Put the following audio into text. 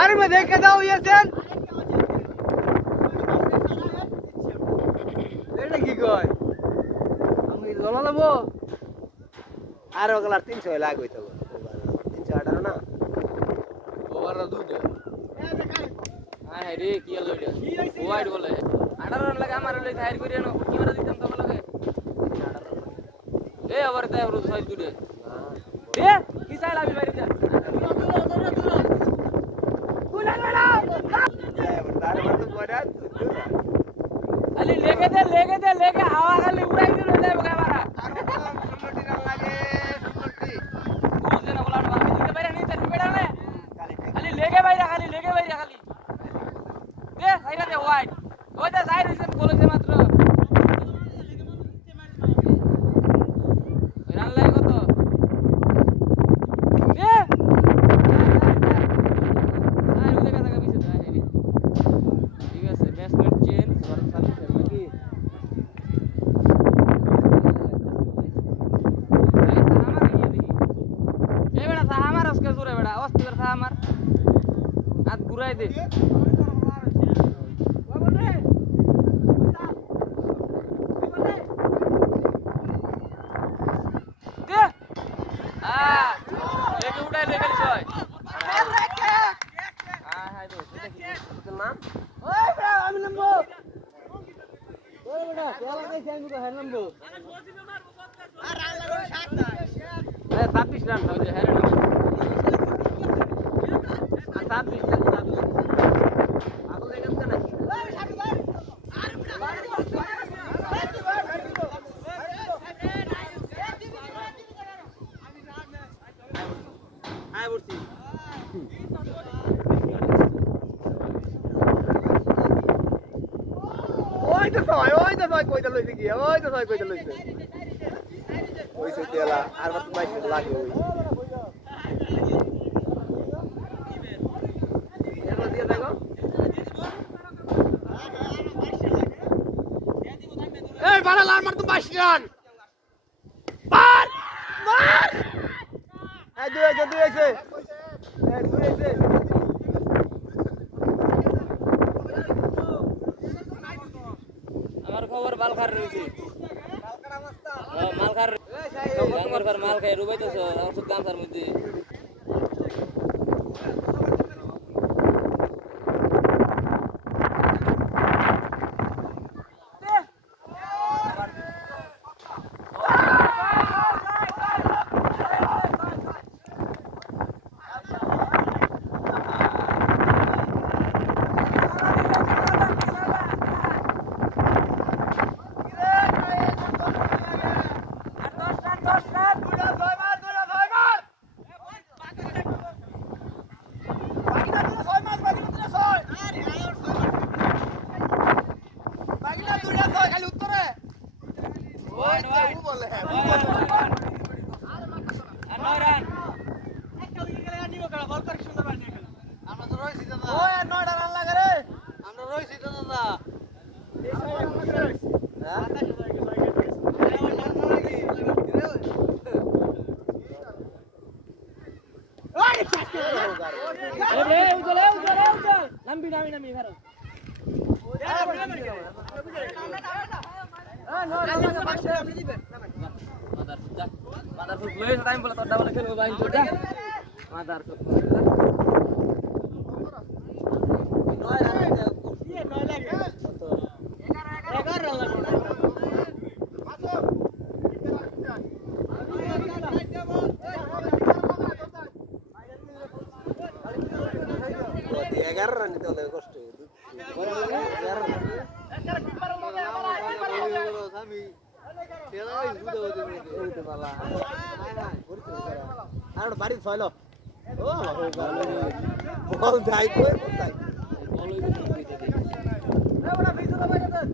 अरे मैं देख के जाऊँ ये सेल কি কয় আমি জলা দেব আর ওগুলা 300 লাগ হইতো 318 না ওভাররা দুইটা হ্যাঁ রে কি হলো এটা ওয়াইড বলে 18 লাগে আমার লই হাইর করিয়া না কি মারা দিতাম তো লাগে এ আবার তাই রোজ হয় দুইটা এ কি চাই লাভি বাইরে যা কুলা কুলা তার মত পড়া अली लेके दे हवा खाली उड़ाई दे ले बगा मारा सुमटी ना लागे सुमटी बोल देना बोला बात के बैरा नहीं चल बेड़ा ने अली लेके बैरा खाली दे आइरा दे वाइट ओय दे साइड से बोले से मात्र रान लागे तो दे আর ওই জায়গা থেকে পিছে যায় হেরি ঠিক আছে ব্যাটসম্যান চেঞ্জ ধরেন খালি নাকি এই বেটা সা আমার আজকে জোরে বেটা অস্থির সা আমার হাত ঘুরাই দে लेके उठाए लेके छय हां हाय तो नाम ओए बड़ा আমি নামবো ওই বড়া খেলা দেই আমি তো হের নামবো আর রান লাগো 7 না এ 26 রান হইছে হের নাম আর 26 রান আগো দেখেন কেন ওই 7 বার আর আয় বলছি ওই তো ছয় কইতা লইছে কি ওই তো ছয় কইতা লইছে ওই সুতেলা আর মত বাইশ লাগে ওই এর দিয়ে দেখো এই বাড়া লাল মার তো 22 রান মার এই দুই আছে আমার খবর মালখার রইছে মালখার আমার ঘর মাল খাই রুবাইতেছ আমার সব গামছার মধ্যে বাড়ি ছয়লো ও বল যাই কই বল যাই বল ওই দিকে দিতে দে এ বড় ভিজো তো বাইরে দেন